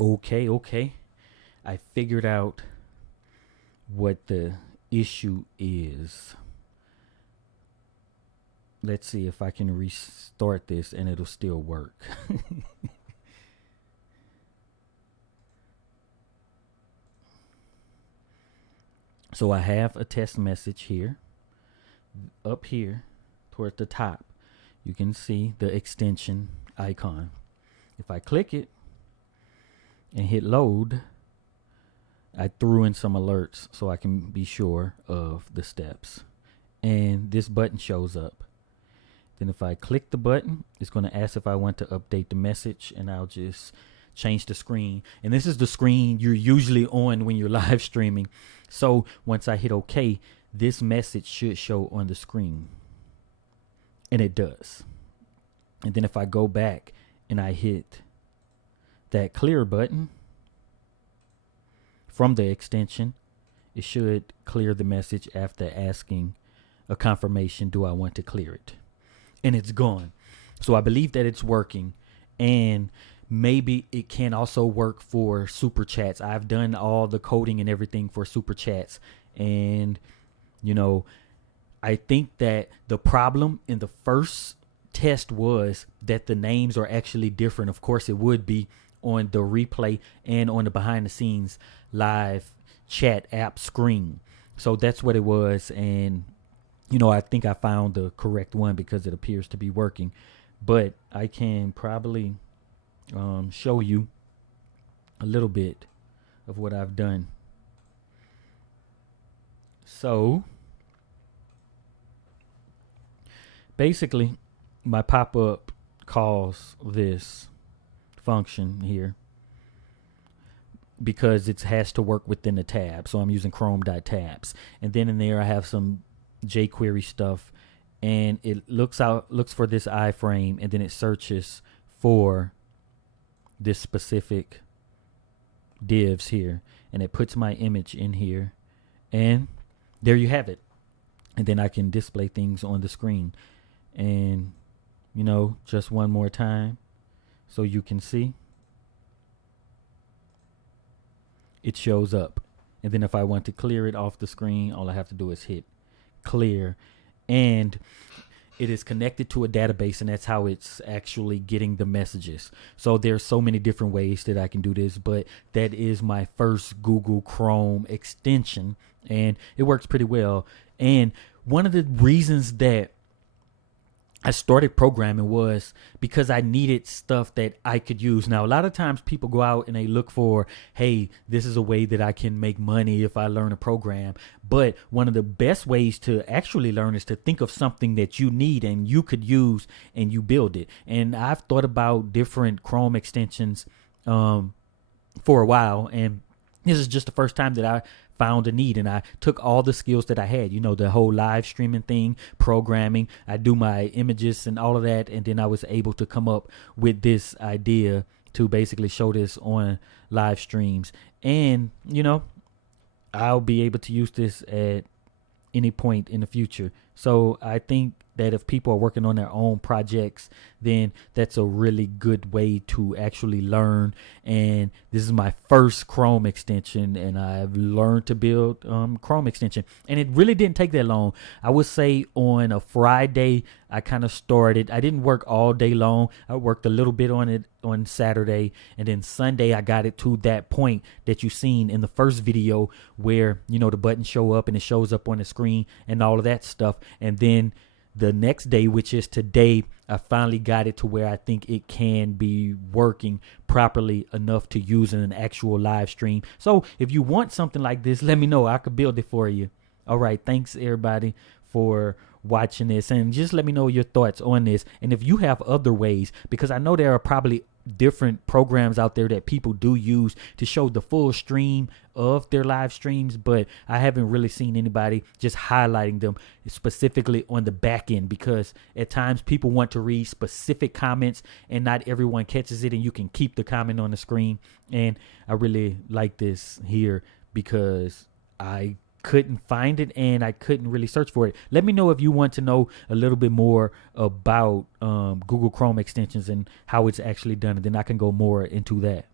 Okay. I figured out what the issue is. Let's see if I can restart this and it'll still work. So I have a test message here. Up here towards the top, you can see the extension icon. If I click it and hit load, I threw in some alerts so I can be sure of the steps. And this button shows up. Then if I click the button, it's going to ask if I want to update the message, and I'll just change the screen. And this is the screen you're usually on when you're live streaming. So once I hit OK, this message should show on the screen. And it does. And then if I go back and I hit that clear button from the extension, it should clear the message after asking a confirmation, do I want to clear it? And it's gone. So I believe that it's working, and maybe it can also work for super chats. I've done all the coding and everything for super chats, and I think that the problem in the first test was that the names are actually different. Of course it would be on the replay and on the behind the scenes live chat app screen. So that's what it was, and I think I found the correct one because it appears to be working. But I can probably show you a little bit of what I've done. So basically, my pop-up calls this function here because it has to work within the tab. So I'm using chrome.tabs. And then in there I have some jQuery stuff, and it looks for this iframe, and then it searches for this specific divs here, and it puts my image in here, and there you have it. And then I can display things on the screen, and just one more time so you can see it shows up. And then if I want to clear it off the screen, all I have to do is hit clear, and it is connected to a database, and that's how it's actually getting the messages. So there's so many different ways that I can do this, but that is my first Google Chrome extension, and it works pretty well. And one of the reasons that I started programming was because I needed stuff that I could use. Now, a lot of times people go out and they look for, hey, this is a way that I can make money if I learn a program. But one of the best ways to actually learn is to think of something that you need and you could use, and you build it. And I've thought about different Chrome extensions for a while, and this is just the first time that I found a need, and I took all the skills that I had, the whole live streaming thing, programming, I do my images and all of that, and then I was able to come up with this idea to basically show this on live streams. And I'll be able to use this at any point in the future. So I think that if people are working on their own projects, then that's a really good way to actually learn. And this is my first Chrome extension, and I've learned to build Chrome extension. And it really didn't take that long. I would say on a Friday, I kind of started. I didn't work all day long. I worked a little bit on it on Saturday, and then Sunday I got it to that point that you seen in the first video where, the buttons show up and it shows up on the screen and all of that stuff. And then the next day, which is today, I finally got it to where I think it can be working properly enough to use in an actual live stream. So if you want something like this, let me know. I could build it for you. All right. Thanks, everybody, for watching this, and just let me know your thoughts on this. And if you have other ways, because I know there are probably different programs out there that people do use to show the full stream of their live streams, but I haven't really seen anybody just highlighting them specifically on the back end, because at times people want to read specific comments and not everyone catches it, and you can keep the comment on the screen. And I really like this here because I couldn't find it and I couldn't really search for it. Let me know if you want to know a little bit more about Google Chrome extensions and how it's actually done, and then I can go more into that.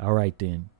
All right then.